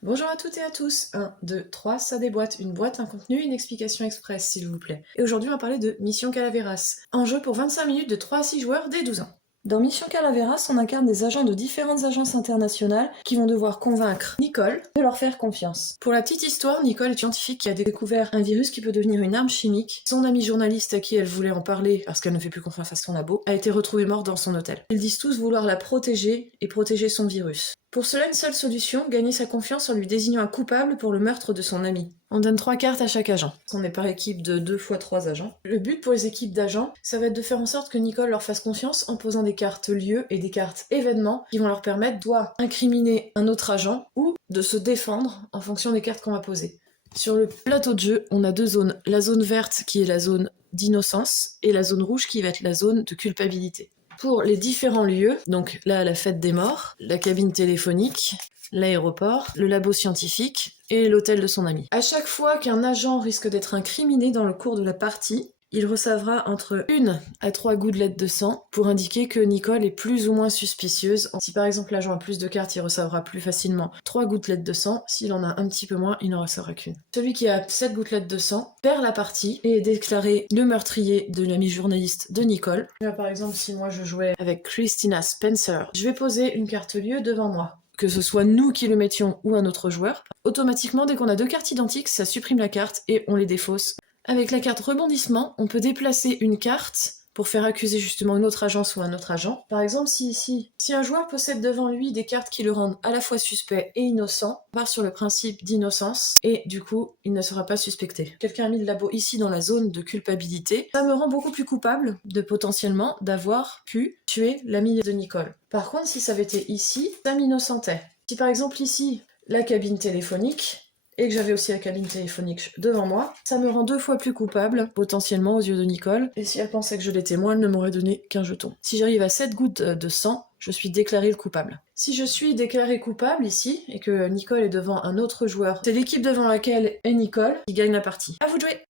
Bonjour à toutes et à tous. 1, 2, 3, ça déboîte. Une boîte, un contenu, une explication express, s'il vous plaît. Et aujourd'hui, on va parler de Mission Calaveras. Un jeu pour 25 minutes de 3 à 6 joueurs dès 12 ans. Dans Mission Calaveras, on incarne des agents de différentes agences internationales qui vont devoir convaincre Nicole de leur faire confiance. Pour la petite histoire, Nicole est scientifique qui a découvert un virus qui peut devenir une arme chimique. Son amie journaliste à qui elle voulait en parler parce qu'elle ne fait plus confiance à son labo a été retrouvée morte dans son hôtel. Ils disent tous vouloir la protéger et protéger son virus. Pour cela, une seule solution, gagner sa confiance en lui désignant un coupable pour le meurtre de son ami. On donne 3 cartes à chaque agent. On est par équipe de 2 fois 3 agents. Le but pour les équipes d'agents, ça va être de faire en sorte que Nicole leur fasse confiance en posant des cartes lieux et des cartes événements qui vont leur permettre soit incriminer un autre agent ou de se défendre en fonction des cartes qu'on va poser. Sur le plateau de jeu, on a 2 zones. La zone verte qui est la zone d'innocence et la zone rouge qui va être la zone de culpabilité. Pour les différents lieux, donc là la fête des morts, la cabine téléphonique, l'aéroport, le labo scientifique et l'hôtel de son ami. À chaque fois qu'un agent risque d'être incriminé dans le cours de la partie, il recevra entre 1 à 3 gouttelettes de sang pour indiquer que Nicole est plus ou moins suspicieuse. Si par exemple l'agent a plus de cartes, il recevra plus facilement 3 gouttelettes de sang. S'il en a un petit peu moins, il n'en recevra qu'une. Celui qui a 7 gouttelettes de sang perd la partie et est déclaré le meurtrier de l'ami journaliste de Nicole. Là par exemple, si moi je jouais avec Christina Spencer, je vais poser une carte lieu devant moi. Que ce soit nous qui le mettions ou un autre joueur, automatiquement dès qu'on a 2 cartes identiques, ça supprime la carte et on les défausse. Avec la carte rebondissement, on peut déplacer une carte pour faire accuser justement une autre agence ou un autre agent. Par exemple, si un joueur possède devant lui des cartes qui le rendent à la fois suspect et innocent, on part sur le principe d'innocence et du coup, il ne sera pas suspecté. Quelqu'un a mis le labo ici dans la zone de culpabilité. Ça me rend beaucoup plus coupable de potentiellement d'avoir pu tuer l'ami de Nicole. Par contre, si ça avait été ici, ça m'innocentait. Si par exemple ici, la cabine téléphonique, et que j'avais aussi la cabine téléphonique devant moi, ça me rend 2 fois plus coupable, potentiellement aux yeux de Nicole, et si elle pensait que je l'étais moi, elle ne m'aurait donné qu'un jeton. Si j'arrive à 7 gouttes de sang, je suis déclaré le coupable. Si je suis déclaré coupable ici, et que Nicole est devant un autre joueur, c'est l'équipe devant laquelle est Nicole qui gagne la partie. À vous de jouer!